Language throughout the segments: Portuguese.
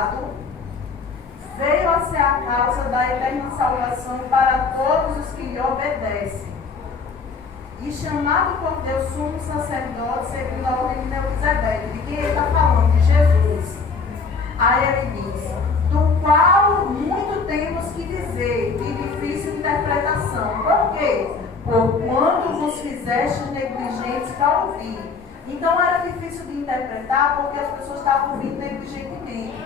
pecado, veio a ser a causa da eterna salvação para todos os que lhe obedecem. E chamado por Deus sumo sacerdote segundo a ordem de Melquisedeque. De quem ele está falando? De Jesus. Aí ele diz, do qual muito temos que dizer, de difícil interpretação. Por quê? Porquanto vos fizestes negligentes para ouvir. Então era difícil de interpretar porque as pessoas estavam ouvindo negligentemente.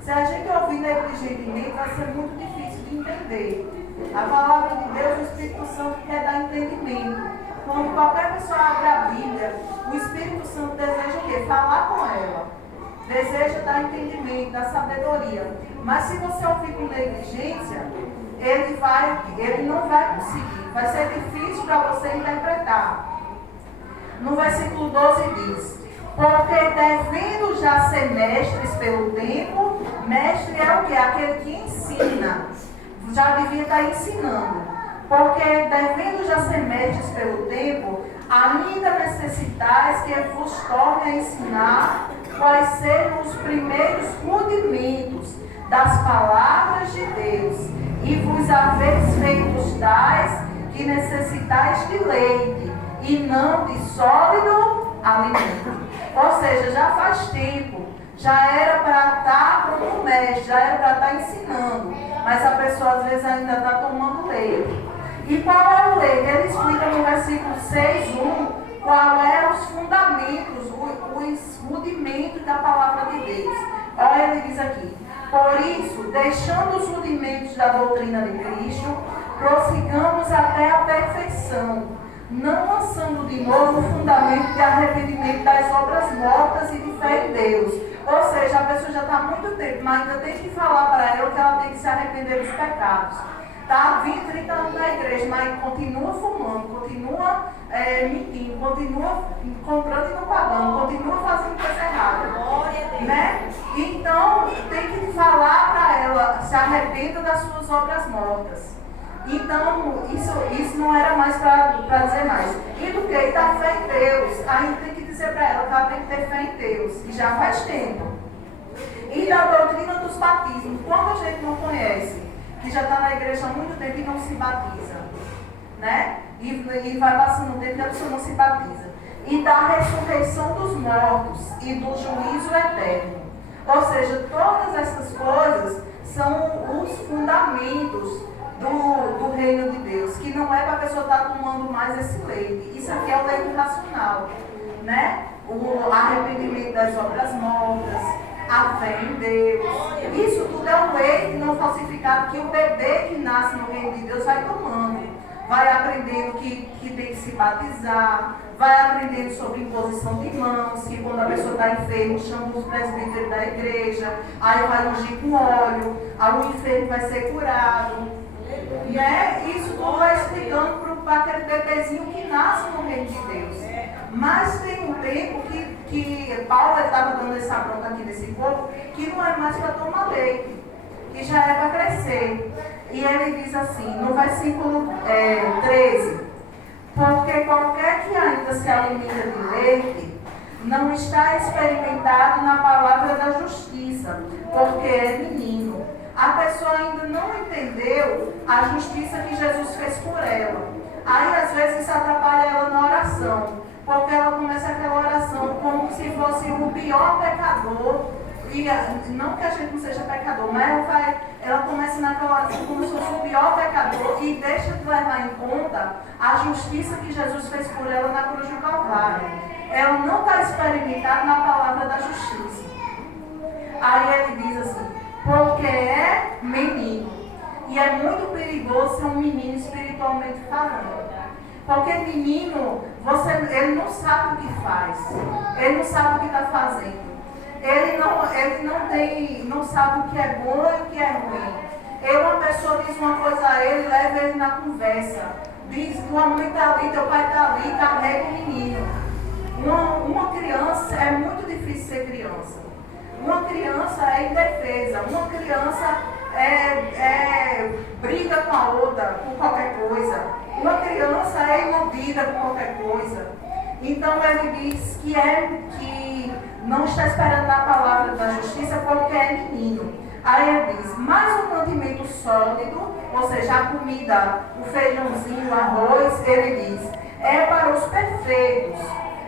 Se a gente ouvir negligentemente, vai ser muito difícil de entender. A palavra de Deus, o Espírito Santo quer dar entendimento. Quando qualquer pessoa abre a Bíblia, o Espírito Santo deseja o quê? Falar com ela. Deseja dar entendimento, dar sabedoria. Mas se você ouvir com negligência, ele não vai conseguir. Vai ser difícil para você interpretar. No versículo 12 diz, porque devendo já ser mestres pelo tempo, mestre é o quê? Aquele que ensina. Já devia estar ensinando. Porque devendo já ser mestres pelo tempo, ainda necessitais que vos torne a ensinar quais serão os primeiros rudimentos das palavras de Deus, e vos haveis feito tais que necessitais de leite, e não de sólido alimento. Ou seja, já faz tempo, já era para estar como mestre, já era para estar ensinando, mas a pessoa às vezes ainda está tomando leite. E qual é o leite? Ele explica no versículo 6:1 qual é os fundamentos, os rudimentos da palavra de Deus. Olha, ele diz aqui, por isso, deixando os rudimentos da doutrina de Cristo, prossigamos até a perfeição, não lançando de novo o fundamento de arrependimento das obras mortas e de fé em Deus. Ou seja, a pessoa já está há muito tempo, mas ainda tem que falar para ela que ela tem que se arrepender dos pecados. Está 20, 30 anos na igreja, mas continua fumando, continua mentindo, continua comprando e não pagando, continua fazendo coisa errada. Né? Então, tem que falar para ela, se arrependa das suas obras mortas. Então, isso não era mais para dizer mais. E do que? Da fé em Deus. Aí tem que dizer para ela que ela tem que ter fé em Deus. E já faz tempo. E da doutrina dos batismos. Quando a gente não conhece, que já está na igreja há muito tempo e não se batiza, né? E vai passando o tempo e a pessoa não se batiza. E da ressurreição dos mortos e do juízo eterno. Ou seja, todas essas coisas são os fundamentos do reino de Deus, que não é para a pessoa estar tomando mais esse leite. Isso aqui é o leite racional, né? O arrependimento das obras mortas, a fé em Deus. Isso tudo é um leite não falsificado que o bebê que nasce no reino de Deus vai tomando. Vai aprendendo que tem que se batizar, vai aprendendo sobre imposição de mãos, que quando a pessoa está enferma, chama os presbíteros da igreja, aí vai ungir com óleo, aí o enfermo vai ser curado. Isso tudo vai explicando para aquele bebezinho que nasce no reino de Deus. Mas tem um tempo que Paulo estava dando essa bronca aqui nesse povo, que não é mais para tomar leite, que já é para crescer. E ele diz assim, no versículo 13, porque qualquer que ainda se alimenta de leite, não está experimentado na palavra da justiça, porque é menino. A pessoa ainda não entendeu a justiça que Jesus fez por ela. Aí às vezes isso atrapalha ela na oração, porque ela começa aquela oração como se fosse o pior pecador. E não que a gente não seja pecador, mas ela começa naquela oração como se fosse o pior pecador e deixa de levar em conta a justiça que Jesus fez por ela na cruz do Calvário. Ela não está experimentada na palavra da justiça. Aí ele diz assim, porque é menino. E é muito perigoso ser um menino espiritualmente falando. Porque menino, ele não sabe o que faz. Ele não sabe o que está fazendo. Ele não sabe o que é bom e o que é ruim. Uma pessoa diz uma coisa a ele, leva ele na conversa. Diz, tua mãe está ali, teu pai está ali, carrega o menino. Uma criança, é muito difícil ser criança. Uma criança é indefesa. Uma criança briga com a outra por qualquer coisa. Uma criança é iludida por qualquer coisa. Então ele diz que não está esperando na palavra da justiça porque é menino. Aí ele diz, mas o mantimento sólido, ou seja, a comida, o feijãozinho, o arroz, ele diz, é para os perfeitos,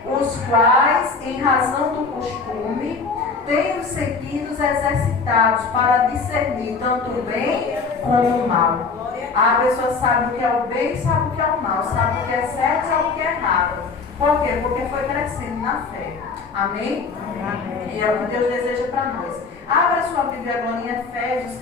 os quais, em razão do costume, têm os sentidos exercitados para discernir tanto o bem como o mal. A pessoa sabe o que é o bem e sabe o que é o mal, sabe o que é certo e sabe o que é errado. Por quê? Porque foi crescendo na fé. Amém? Amém. E é o que Deus deseja para nós. Abra sua Bíblia agora em Efésios,